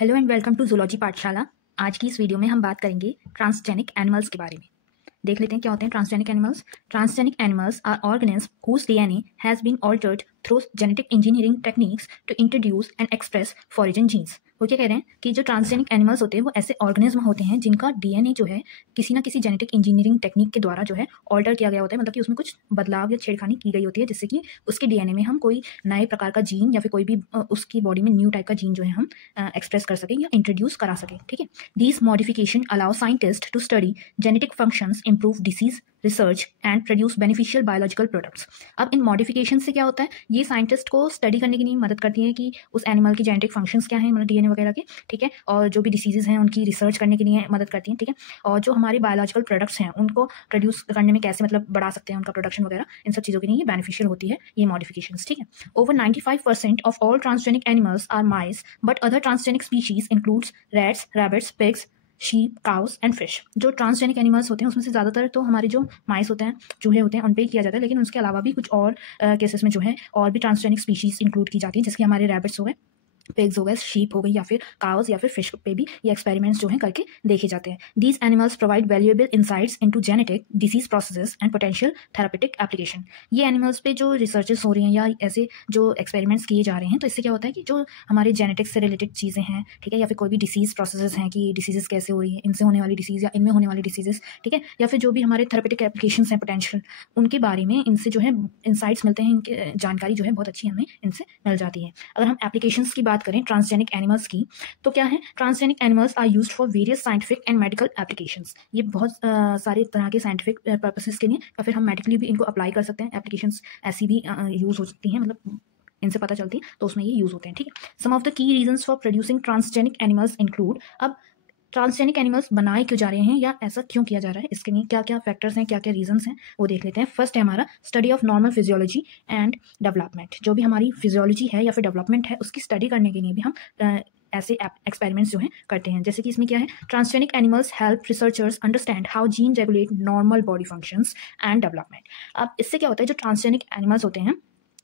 Hello and welcome to zoology Pathshala. आज की इस वीडियो में हम बात करेंगे ट्रांसजेनिक एनिमल्स के बारे में। देख लेते हैं क्या होते हैं transgenic animals. Transgenic animals are organism whose DNA has been altered through genetic engineering techniques to introduce and express foreign genes। वो क्या कह रहे हैं कि जो ट्रांसजेनिक एनिमल्स होते हैं वो ऐसे ऑर्गेनिज्म होते हैं जिनका डीएनए जो है किसी ना किसी जेनेटिक इंजीनियरिंग टेक्निक के द्वारा जो है ऑल्टर किया गया होता है, मतलब कि उसमें कुछ बदलाव या छेड़खानी की गई होती है जिससे कि उसके डीएनए में हम कोई नए प्रकार का जीन या फिर कोई भी उसकी बॉडी में न्यू टाइप का जीन जो है हम एक्सप्रेस कर सकें या इंट्रोड्यूस करा सकें। ठीक है, these modification allow scientist to study genetic functions, improve disease research and produce beneficial biological products. अब इन मॉडिफिकेशन से क्या होता है, ये साइंटिस्ट को स्टडी करने के लिए मदद करती है कि उस एनिमल की जेनेटिक फंक्शंस क्या हैं, मतलब डीएनए वगैरह के। ठीक है, और जो भी डिसीजेज हैं उनकी रिसर्च करने के लिए मदद करती हैं। ठीक है, और जो हमारे बायोलॉजिकल प्रोडक्ट्स हैं उनको प्रोड्यूस करने में कैसे मतलब बढ़ा सकते हैं उनका प्रोडक्शन वगैरह, इन सब चीज़ों के लिए ये बेनिफिशियल होती है ये मॉडिफिकेशंस। ठीक है, over 95% of all transgenic animals are mice, but other transgenic species includes rats, rabbits, pigs, sheep, cows and fish. जो ट्रांसजेनिक एनिमल्स होते हैं उसमें से ज़्यादातर तो हमारे जो माइस होते हैं, चूहे होते हैं, उन पे ही किया जाता है, लेकिन उसके अलावा भी कुछ और केसेस में जो है और भी ट्रांसजेनिक स्पीशीज इंक्लूड की जाती है, जैसे कि हमारे रैबिट्स हो गए, पिग्स हो गए, शीप हो गई या फिर काउस या फिर फिश पे भी ये एक्सपेरिमेंट्स जो हैं करके देखे जाते हैं। These animals provide valuable insights into genetic disease processes and potential therapeutic application. ये एनिमल्स पे जो रिसर्चेस हो रही हैं या ऐसे जो एक्सपेरिमेंट्स किए जा रहे हैं, तो इससे क्या होता है कि जो हमारे जेनेटिक्स से रिलेटेड चीज़ें हैं, ठीक है, या फिर कोई भी डिसीज प्रोसेसेस हैं कि डिसीजेस कैसे हो रही हैं, इनसे होने वाली डिसीज या इनमें होने वाली डिसीजेस, ठीक है, या फिर जो भी हमारे थेरापेटिक एप्लीकेशन हैं पोटेंशियल, उनके बारे में इनसे जो है इंसाइट्स मिलते हैं, इनके जानकारी जो है बहुत अच्छी हमें इनसे मिल जाती है। अगर हम एप्लीकेशंस की बात करें ट्रांसजेनिक एनिमल्स की, तो क्या है, transgenic animals are used for various scientific and medical applications. ये बहुत सारे तरह के साइंटिफिक पर्पसेस के लिए या फिर हम मेडिकली भी इनको अप्लाई कर सकते हैं। एप्लीकेशंस ऐसी भी यूज हो सकती हैं, मतलब इनसे पता चलती है, तो उसमें ये यूज होते हैं। ठीक है, some of the key reasons for producing transgenic animals include. अब ट्रांसजेनिक एनिमल्स बनाए क्यों जा रहे हैं या ऐसा क्यों किया जा रहा है, इसके लिए क्या क्या फैक्टर्स हैं, क्या क्या रीजंस हैं, वो देख लेते हैं। फर्स्ट है हमारा study of normal physiology and development. जो भी हमारी फिजियोलॉजी है या फिर डेवलपमेंट है उसकी स्टडी करने के लिए भी हम ऐसे एक्सपेरिमेंट्स जो हैं करते हैं। जैसे कि इसमें क्या है, transgenic animals help researchers understand how gene regulate normal body functions and development. अब इससे क्या होता है, जो ट्रांसजेनिक एनिमल्स होते हैं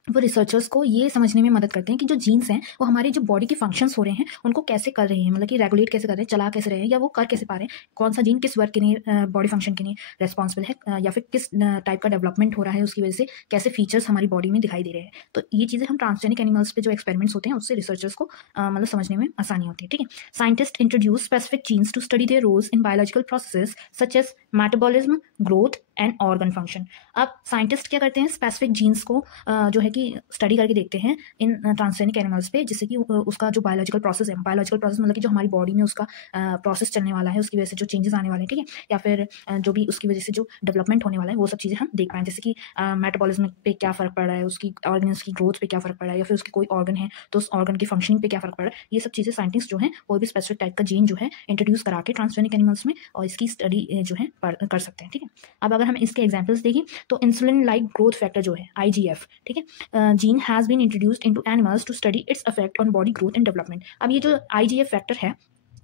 वो रिसर्चर्स को ये समझने में मदद करते हैं कि जो जीन्स हैं वो हमारी जो बॉडी के फंक्शंस हो रहे हैं उनको कैसे कर रहे हैं, मतलब कि रेगुलेट कैसे कर रहे हैं, चला कैसे रहे हैं, या वो कर कैसे पा रहे हैं, कौन सा जीन किस वर्क के लिए, बॉडी फंक्शन के लिए रेस्पॉन्सिबल है, या फिर किस टाइप का डेवलपमेंट हो रहा है, उसकी वजह से कैसे फीचर्स हमारी बॉडी में दिखाई दे रहे हैं। तो ये चीज़ें हम ट्रांसजेनिक एनिमल्स पे जो एक्सपेरिमेंट्स होते हैं उससे रिसर्चर्स को मतलब समझने में आसानी होती है। ठीक है, scientist introduce specific genes to study their roles in biological processes such as metabolism, growth and organ function. अब साइंटिस्ट क्या करते हैं, स्पेसिफिक जीन्स को जो है कि स्टडी करके देखते हैं इन ट्रांसजेनिक एनिमल्स पे, जिससे कि उसका जो बायोलॉजिकल प्रोसेस है, बायोलॉजिकल प्रोसेस मतलब कि जो हमारी बॉडी में उसका प्रोसेस चलने वाला है, उसकी वजह से जो चेंजेस आने वाले हैं, ठीक है, या फिर जो भी उसकी वजह से जो डेवलपमेंट होने वाला है, वो सब चीज़ें हम देख पाएँ। जैसे कि मेटाबॉलिज्म पे क्या फ़र्क पड़ रहा है, उसकी ऑर्गन्स की ग्रोथ पे क्या फ़र्क पड़ रहा है, या फिर उसकी कोई ऑर्गन है तो उस ऑर्गन की फंक्शनिंग पे क्या फ़र्क पड़ रहा है। ये सब चीज़ें साइंटिस्ट जो है कोई भी स्पेसिफिक टाइप का जीन जो है इंट्रोड्यूस करा के ट्रांसजेनिक एनिमल्स में और इसकी स्टडी जो है कर सकते हैं। ठीक है, अब अगर हम इसके एग्जाम्पल्स देखें तो इंसुलिन लाइक ग्रोथ फैक्टर जो है IGF, ठीक है, gene has been introduced into animals to study its effect on body growth and development. अब ये जो IGF फैक्टर है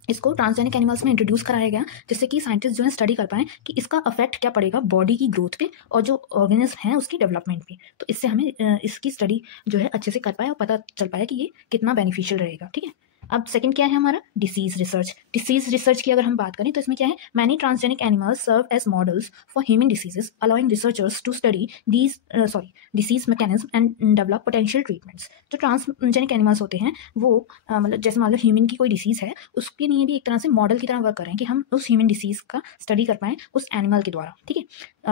इसको ट्रांसजेनिक एनिमल्स में इंट्रोड्यूस कराया गया जिससे कि साइंटिस्ट जो है स्टडी कर पाएँ कि इसका इफेक्ट क्या पड़ेगा बॉडी की ग्रोथ पे और जो ऑर्गेनिज्म है उसकी डेवलपमेंट पे। तो इससे हमें इसकी स्टडी जो है अच्छे से कर पाए और पता चल पाए कि ये कितना बेनिफिशियल रहेगा। ठीक है, अब सेकंड क्या है हमारा, डिसीज रिसर्च। डिसीज रिसर्च की अगर हम बात करें तो इसमें क्या है, many transgenic animals serve as models for human diseases allowing researchers to study these disease mechanism and develop potential treatments. जो ट्रांसजेनिक एनिमल्स होते हैं वो मतलब जैसे मान लो ह्यूमन की कोई डिसीज है, उसके लिए भी एक तरह से मॉडल की तरह वर्क कर रहे हैं कि हम उस ह्यूमन डिसीज का स्टडी कर पाएँ उस एनिमल के द्वारा। ठीक है,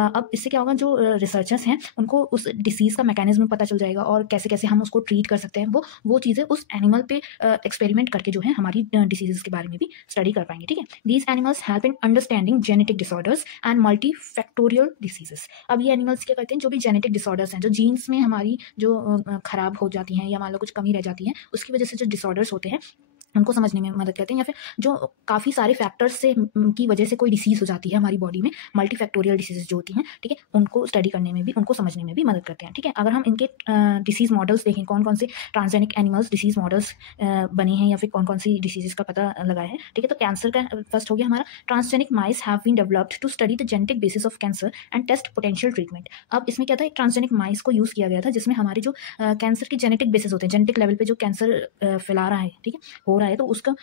अब इससे क्या होगा, जो रिसर्चर्स हैं उनको उस डिसीज़ का मैकेनिज्म पता चल जाएगा और कैसे कैसे हम उसको ट्रीट कर सकते हैं, वो चीज़ें उस एनिमल पे एक्सपेरिमेंट करके जो है हमारी डिसीजेस के बारे में भी स्टडी कर पाएंगे। ठीक है, these animals help in understanding genetic disorders and multi factorial diseases. अब ये एनिमल्स क्या करते हैं, जो भी जेनेटिक डिसऑर्डर्स हैं, जो जीन्स में हमारी जो खराब हो जाती हैं या मान लो कुछ कमी रह जाती है, उसकी वजह से जो डिसऑर्डर्स होते हैं उनको समझने में मदद करते हैं, या फिर जो काफ़ी सारे फैक्टर्स से की वजह से कोई डिसीज़ हो जाती है हमारी बॉडी में, मल्टी फैक्टोरियल डिसीज़ जो होती हैं, ठीक है, उनको स्टडी करने में भी, उनको समझने में भी मदद करते हैं। ठीक है, अगर हम इनके डिसीज़ मॉडल्स देखें, कौन कौन से ट्रांसजेनिक एनिमल्स डिसीज़ मॉडल्स बने हैं या फिर कौन कौन सी डिसीज़ का पता लगाया है। ठीक है, तो कैंसर का फर्स्ट हो गया हमारा, transgenic mice have been developed to study the genetic basis of cancer and test potential treatment. अब इसमें क्या था, एक ट्रांसजेनिक माइस को यूज़ किया गया था जिसमें हमारे जो कैंसर के जेनेटिक बेसिस होते हैं, जेनेटिक लेवल पर जो कैंसर फैला रहा है, ठीक है, हो रहा है तो उसका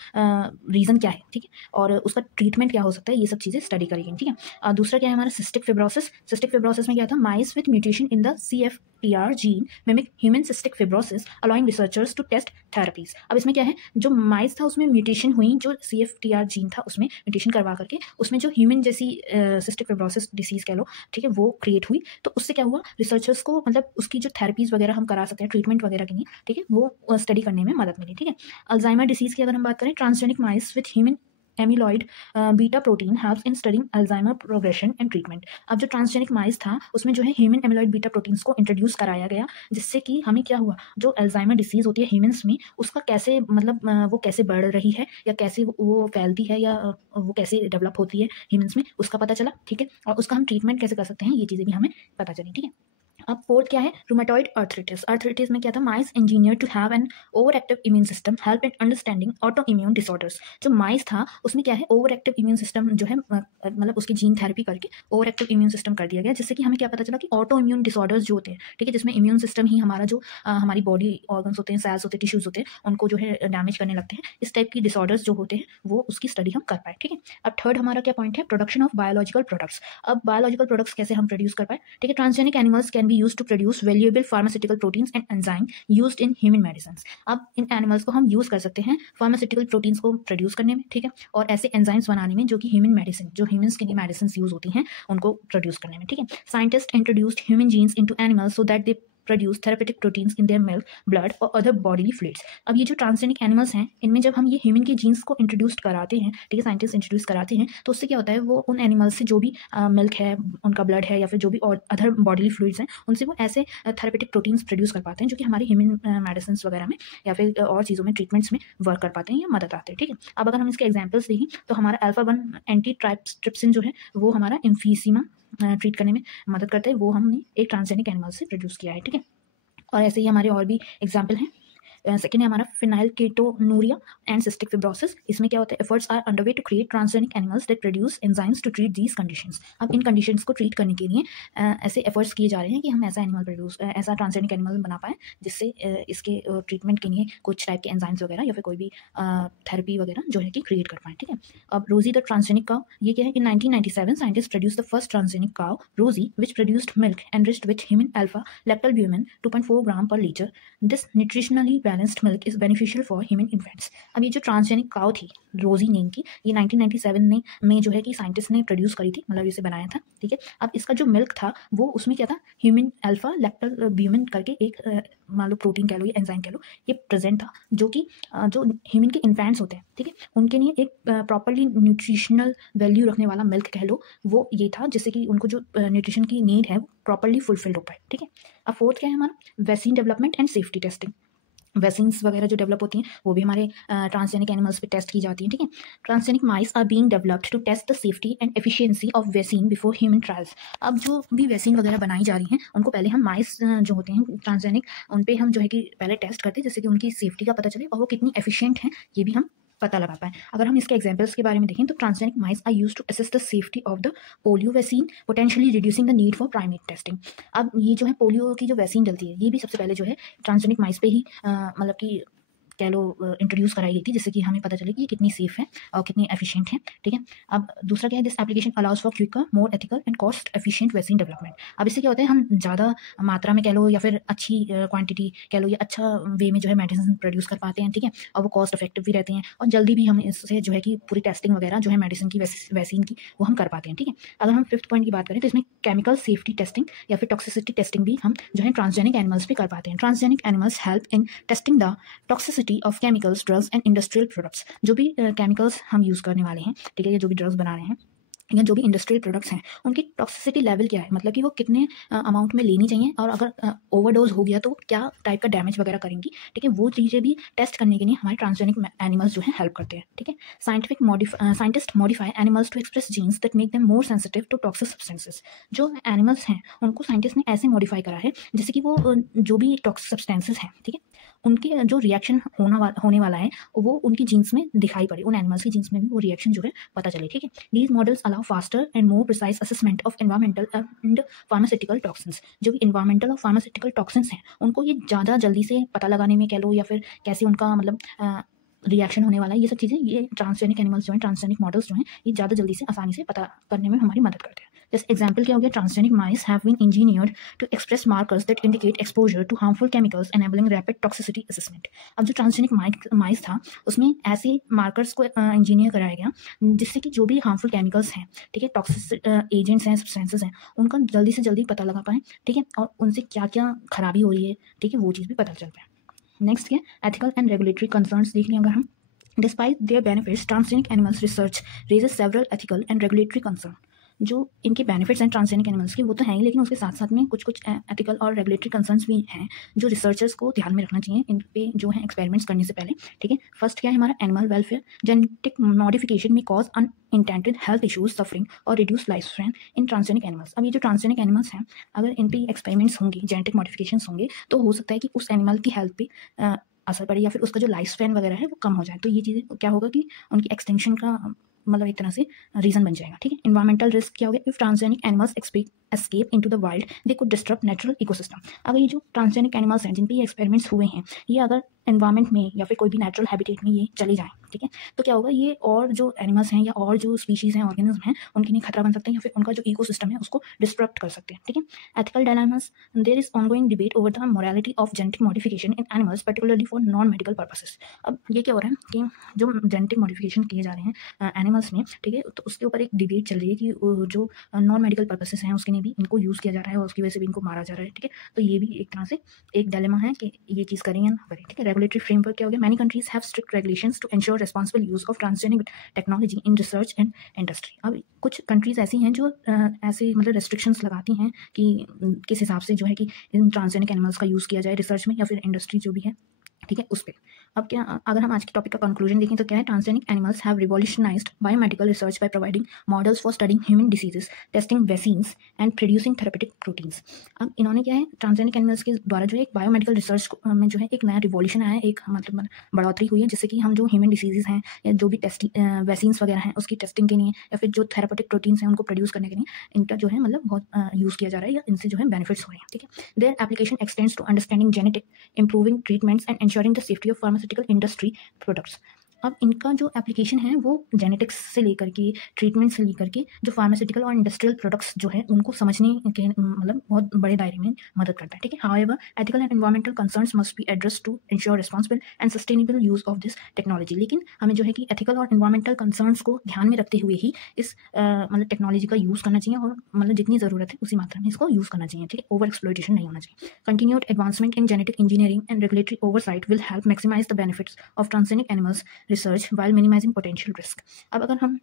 रीज़न क्या है, ठीक है, और उसका ट्रीटमेंट क्या हो सकता है, ये सब चीज़ें स्टडी करेंगे, ठीक है। दूसरा क्या है हमारा सिस्टिक फिब्रोसिस। सिस्टिक फिब्रोसिस में क्या था, mice with mutation in the CFTR gene mimic human cystic fibrosis allowing researchers to test therapies. अब इसमें क्या है, जो माइस था उसमें म्यूटेशन हुई, जो CFTR जीन था उसमें म्यूटेशन करवा करके उसमें जो ह्यूमन जैसी सिस्टिक फिब्रोसिस डिसीज कह लो, ठीक है, वो क्रिएट हुई। तो उससे क्या हुआ, रिसर्चर्स को मतलब उसकी जो थेरेपीज वगैरह हम करा सकते हैं ट्रीटमेंट वगैरह के लिए, ठीक है, वो स्टडी करने में मदद मिली, ठीक है। अल्जाइमर डिसीज की अगर हम बात करें, transgenic mice with human amyloid beta protein helps in studying Alzheimer progression and treatment. अब जो ट्रांसजेनिक माइस था उसमें जो है ह्यूमन एमिलॉइड बीटा प्रोटीन्स को इंट्रोड्यूस कराया गया, जिससे कि हमें क्या हुआ, जो अल्जाइमर डिसीज होती है ह्यूमंस में उसका कैसे मतलब वो कैसे बढ़ रही है या कैसे वो फैलती है या वो कैसे डेवलप होती है ह्यूमंस में, उसका पता चला, ठीक है, और उसका हम ट्रीटमेंट कैसे कर सकते हैं ये चीज़ें भी हमें पता चली, ठीक है। अब फोर्थ क्या है, रूमेटॉइड अर्थराइटिस। अर्थराइटिस में क्या था, mice engineered to have an overactive immune system help in understanding autoimmune disorders. जो माइस था उसमें क्या है, ओवर एक्टिव इम्यून सिस्टम जो है मतलब उसकी जीन थेरेपी करके ओवर एक्टिव इम्यून सिस्टम कर दिया गया, जिससे कि हमें क्या पता चला कि ऑटो इम्यून डिसऑर्डर्स जो होते हैं, ठीक है, जिसमें इम्यून सिस्टम ही हमारा जो हमारी बॉडी ऑर्गन्स होते हैं, सेल्स होते हैं, टिश्यूज होते हैं, उनको जो है डैमेज करने लगते हैं, इस टाइप की डिसऑर्डर्स जो होते हैं वो उसकी स्टडी हम कर पाए, ठीक है। अब थर्ड हमारा क्या पॉइंट है, प्रोडक्शन ऑफ बायोलॉजिकल प्रोडक्ट्स। अब बायोलॉजिकल प्रोडक्ट्स कैसे हम प्रोड्यूस कर पाए, ठीक है। Transgenic animals can be use to produce valuable pharmaceutical proteins and enzyme used in human medicines। अब इन एनिमल्स को हम यूज कर सकते हैं फार्मास्यूटिकल प्रोटीन्स को प्रोड्यूस करने में, ठीक है, और ऐसे एंजाइम्स बनाने में जो कि ह्यूमन मेडिसिन, जो ह्यूमंस के लिए मेडिसिन यूज होती हैं उनको प्रोड्यूस करने में, ठीक है। Scientist introduced human genes into animals so that they produce therapeutic proteins in their milk, blood और अदर बॉडीली फ्लूइड्स। अब ये जो ट्रांसजेनिक एनिमल्स हैं इनमें जब हम ये ह्यूमन के जीन्स को इंट्रोड्यूस कराते हैं, ठीक है, साइंटिस्ट इंट्रोड्यूस कराते हैं, तो उससे क्या होता है, वो उन एनिमल्स से जो भी मिल्क है, उनका ब्लड है या फिर जो भी और अदर बॉडीली फ्लूइड्स हैं, उनसे वो ऐसे थेरेपेटिक प्रोटीन्स प्रोड्यूस कर पाते हैं जो कि हमारे ह्यूमन मेडिसिन वगैरह में या फिर और चीज़ों में ट्रीटमेंट्स में वर्क कर पाते हैं या मदद आते हैं, ठीक है। अब अगर हम इसके एग्जाम्पल्स देखें तो हमारा अल्फा-1 एंटी ट्राइप्सिन जो है वो हमारा एम्फीसीमा ट्रीट करने में मदद करता है, वो हमने एक ट्रांसजेनिक एनिमल से प्रोड्यूस किया है, ठीक है। और ऐसे ही हमारे और भी एग्जाम्पल हैं। सेकेंड है हमारा phenylketonuria and cystic fibrosis. इसमें क्या होता है, efforts are underway to create transgenic animals that produce enzymes to treat these conditions. अब इन कंडीशंस को ट्रीट करने के लिए ऐसे एफर्ट्स किए जा रहे हैं कि हम ऐसा एनिमल प्रोड्यूस ऐसा ट्रांसजेनिक एनिमल बना पाएँ जिससे इसके ट्रीटमेंट के लिए कुछ टाइप के एंजाइम्स वगैरह या फिर कोई भी थेरेपी वगैरह जो है कि क्रिएट कर पाएँ, ठीक है। अब रोजी द ट्रांसजेनिक काउ, ये क्या है कि 1997 scientist produce the first transgenic cow Rosie which produced milk enriched with human alpha lactalbumin 2.4 gram per litre. This nutritionally balanced milk is beneficial for human infants. अब ये जो ट्रांसजेनिक काउ थी रोजी name की, ये 1997 में जो है कि साइंटिस्ट ने प्रोड्यूस करी थी, मतलब इसे बनाया था, ठीक है। अब इसका जो मिल्क था वो उसमें क्या था, ह्यूमन अल्फा लैक्टोल्ब्यूमिन करके एक मान लो प्रोटीन कह लो या एंजाइम कह लो, ये प्रेजेंट था, जो कि जो ह्यूमन के इन्फेंट्स होते हैं, ठीक है, उनके लिए एक प्रॉपरली न्यूट्रिशनल वैल्यू रखने वाला मिल्क कह लो, वो ये था, जिससे कि उनको जो न्यूट्रिशन की नीड है प्रॉपरली फुलफिल्ड हो पाए, ठीक है। अब फोर्थ क्या है हमारा, vaccine development and safety testing. Vaccines वगैरह जो डेवलप होती हैं वो भी हमारे ट्रांसजेनिक एनिमल्स पे टेस्ट की जाती हैं, ठीक है। Transgenic mice are being developed to test the safety and efficiency of vaccine before human trials. अब जो भी वैक्सीन वगैरह बनाई जा रही हैं उनको पहले हम माइस जो होते हैं ट्रांसजेनिक, उन पर हम जो है कि पहले टेस्ट करते हैं, जिससे कि उनकी सेफ्टी का पता चले और वो कितनी एफिशिएंट हैं ये भी हम पता लगा पाए। अगर हम इसके एग्जांपल्स के बारे में देखें तो transgenic mice are used to assess the safety of the polio vaccine, potentially reducing the need for primate testing. अब ये जो है पोलियो की जो वैक्सीन डलती है ये भी सबसे पहले जो है ट्रांसजेनिक माइस पे ही मतलब कि कह लो इंट्रोड्यूस कराई गई थी, जिससे कि हमें पता चले कि ये कितनी सेफ है और कितनी एफिशिएंट है, ठीक है। अब दूसरा क्या है, this application allows for quicker more ethical and cost efficient vaccine development. अब इससे क्या होता है, हम ज़्यादा मात्रा में कह लो या फिर अच्छी क्वांटिटी कह लो या अच्छा वे में जो है मेडिसिन प्रोड्यूस कर पाते हैं, ठीक है, और वो कॉस्ट इफेक्टिव भी रहते हैं और जल्दी भी हम इससे जो है कि पूरी टेस्टिंग वगैरह जो है मेडिसिन की वैक्सीन की वो हम कर पाते हैं, ठीक है। अगर हम फिफ्थ पॉइंट की बात करें तो इसमें केमिकल सेफ्टी टेस्टिंग या फिर टॉक्सिसिटी टेस्टिंग भी हम जो है ट्रांसजेनिक एनिमल्स पे कर पाते हैं। Transgenic animals help in testing the toxicity of chemicals, drugs and industrial products. जो भी केमिकल्स हम यूज़ करने वाले हैं, ठीक है, या जो भी ड्रग्स बना रहे हैं या जो भी इंडस्ट्रियल प्रोडक्ट्स हैं उनकी टॉक्सिसिटी लेवल क्या है, मतलब कि वो कितने अमाउंट में लेनी चाहिए और अगर ओवरडोज हो गया तो क्या टाइप का डैमेज वगैरह करेंगी, ठीक है, वो चीज़ें भी टेस्ट करने के लिए हमारे ट्रांसजेनिक एनिमल्स जो है हेल्प करते हैं, ठीक है। Scientist modify animals to express genes that make them more sensitive to toxic substances. जो एनिमल्स हैं उनको साइंटिस्ट ने ऐसे मॉडिफाई करा है जिससे कि वो जो भी टॉक्सिक सब्सटेंसेस हैं, ठीक है, उनके जो रिएक्शन होने वाला है वो उनकी जीन्स में दिखाई पड़े, उन एनिमल्स की जीन्स में भी वो रिएक्शन जो है पता चले, ठीक है। These models allow faster and more precise assessment of environmental and pharmaceutical toxins. जो भी एनवायरमेंटल और फार्मास्यूटिकल टॉक्सिन्स हैं उनको ये ज़्यादा जल्दी से पता लगाने में कह लो या फिर कैसे उनका मतलब रिएक्शन होने वाला है, ये सब चीज़ें ये ट्रांसजेनिक एनिमल्स जो हैं, ट्रांसजेनिक मॉडल्स जो हैं, ये ज़्यादा जल्दी से आसानी से पता करने में हमारी मदद करते हैं। जैसे एग्जाम्पल क्या हो गया, transgenic mice have been engineered to express markers that indicate exposure to harmful chemicals enabling rapid toxicity assessment. अब जो ट्रांसजेनिक माइस था उसमें ऐसे मार्कर्स को इंजीनियर कराया गया जिससे कि जो भी हार्मफुल केमिकल्स हैं, ठीक है, टॉक्सिक एजेंट्स हैं, सब्सटेंसेस हैं, उनका जल्दी से जल्दी पता लगा पाएँ, ठीक है, और उनसे क्या क्या खराबी हो रही है, ठीक है, वो चीज़ भी पता चल पाए। नेक्स्ट क्या, एथिकल एंड रेगुलेटरी कंसर्न्स देख लें अगर हम। Despite their benefits, transgenic animals research raises several ethical and regulatory concern. जो इनके बेनिफिट्स हैं ट्रांसजेनिक एनिमल्स के वो तो हैं ही, लेकिन उसके साथ साथ में कुछ कुछ एथिकल और रेगुलेटरी कंसर्न्स भी हैं जो रिसर्चर्स को ध्यान में रखना चाहिए इन पे जो है एक्सपेरिमेंट्स करने से पहले, ठीक है। फर्स्ट क्या है हमारा, एनिमल वेलफेयर। जेनेटिक मॉडिफिकेशन में cause unintended health issues, suffering और reduce life span in transgenic animals. अब ये जो ट्रांसजेनिक एनिमल्स हैं, अगर इन पे एक्सपेरिमेंट्स होंगे, जेनेटिक मॉडिफिकेशन होंगे, तो हो सकता है कि उस एनिमल की हेल्थ पे असर पड़े या फिर उसका जो लाइफ स्पैन वगैरह है वो कम हो जाए। तो ये चीज़ें क्या होगा कि उनकी एक्सटेंशन का मतलब एक तरह से रीजन बन जाएगा, ठीक है। इन्वायरमेंटल रिस्क क्या हो गया, if transgenic animals escape into the wild they could disturb natural ecosystem. अगर ये जो ट्रांसजेनिक एनिमल्स हैं जिन पे ये एक्सपेरिमेंट्स हुए हैं, ये अगर एनवायरमेंट में या फिर कोई भी नेचुरल हैबिटेट में ये चले जाएँ, ठीक है, तो क्या होगा, ये और जो एनिमल्स हैं या और जो स्पीशीज़ हैं, ऑर्गेनिज्म हैं, उनके लिए खतरा बन सकते हैं या फिर उनका जो इकोसिस्टम है उसको डिस्टर्ब कर सकते हैं, ठीक है। Ethical dilemmas, there is ongoing debate over the morality of genetic modification in animals particularly for non medical purposes. अब ये क्या हो रहा है कि जो जेनेटिक मॉडिफिकेशन किए जा रहे हैं एनिमल्स में, ठीक है, तो उसके ऊपर एक डिबेट चल रही है कि जो नॉन मेडिकल पर्पसेस हैं उसके लिए भी इनको यूज़ किया जा रहा है और उसकी वजह से भी इनको मारा जा रहा है, ठीक है। तो ये भी एक तरह से एक डायलेमा है कि ये चीज़ करें या ना करें, ठीक है। रेगुलेटरी फ्रेमवर्क क्या हो गया, many countries have strict regulations to ensure responsible use of transgenic technology in research and industry. अब कुछ कंट्रीज ऐसी हैं जो ऐसे मतलब रेस्ट्रिक्शंस लगाती हैं कि किस हिसाब से जो है कि इन ट्रांसजेनिक एनिमल्स का यूज़ किया जाए रिसर्च में या फिर इंडस्ट्री जो भी है, ठीक है, उस पर। अब क्या, अगर हम आज के टॉपिक का कंक्लूजन देखें तो क्या है, transgenic animals have revolutionised biomedical research by providing models for studying human diseases, testing vaccines and producing therapeutic proteins. अब इन्होंने क्या है, ट्रांसजेनिक एनिमल्स के द्वारा जो है एक बायोमेडिकल रिसर्च में जो है एक नया रिवॉल्यूशन आया है, एक मतलब बढ़ोतरी हुई है, जिससे कि हम जो ह्यूमन डिसीजेज हैं या जो भी टेस्टिंग वैक्सीन्स वगैरह हैं उसकी टेस्टिंग के लिए या फिर जो थेरेपेटिक प्रोटीन्स हैं उनको प्रोड्यूस करने के लिए इनका जो है मतलब बहुत यूज़ किया जा रहा है या इनसे जो है बेनिफिट्स हो रहे हैं, ठीक है। Their application extends to understanding genetic, improving treatments and ensuring the safety of pharmaceutical industry products। अब इनका जो एप्लीकेशन है वो जेनेटिक्स से लेकर के ट्रीटमेंट से लेकर के जो फार्मास्यूटिकल और इंडस्ट्रियल प्रोडक्ट्स जो है उनको समझने के मतलब बहुत बड़े दायरे में मदद करता है, ठीक है। However ethical and environmental concerns must be addressed to ensure responsible and sustainable use of this technology. लेकिन हमें जो है कि एथिकल और एनवायरमेंटल कंसर्न्स को ध्यान में रखते हुए ही इस मतलब टेक्नोलॉजी का यूज़ करना चाहिए और मतलब जितनी ज़रूरत है उसी मात्रा में इसको यूज़ करना चाहिए, ठीक है। ओवर एक्सप्लॉयटेशन नहीं होना चाहिए। Continued advancement in genetic engineering and regulatory oversight will help maximize the benefits of transgenic animals research while minimizing potential risk। अब अगर हम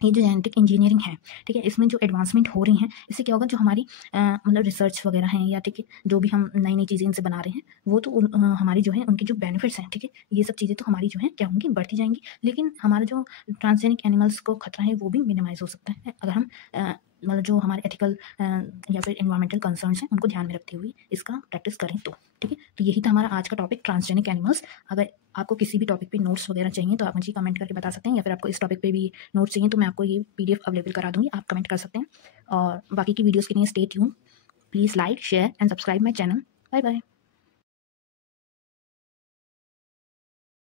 ये जो जेनेटिक इंजीनियरिंग है, ठीक है, इसमें जो एडवांसमेंट हो रही हैं इससे क्या होगा, जो हमारी मतलब रिसर्च वगैरह हैं या ठीक है जो भी हम नई नई चीज़ें इनसे बना रहे हैं वो तो हमारी जो है उनके जो बेनिफिट्स हैं, ठीक है, ये सब चीज़ें तो हमारी जो है क्या होंगी, बढ़ती जाएंगी। लेकिन हमारा जो ट्रांसजेनिक एनिमल्स को खतरा है वो भी मिनिमाइज हो सकता है अगर हम मतलब जो हमारे एथिकल या फिर एनवायरमेंटल कंसर्न्स हैं उनको ध्यान में रखते हुए इसका प्रैक्टिस करें तो, ठीक है। तो यही था हमारा आज का टॉपिक, ट्रांसजेनिक एनिमल्स। अगर आपको किसी भी टॉपिक पे नोट्स वगैरह चाहिए तो आप मुझे कमेंट करके बता सकते हैं, या फिर आपको इस टॉपिक पे भी नोट्स चाहिए तो मैं आपको ये PDF अवेलेबल करा दूँगी, आप कमेंट कर सकते हैं। और बाकी की वीडियोज़ के लिए stay tune, please like, share and subscribe my channel. Bye bye.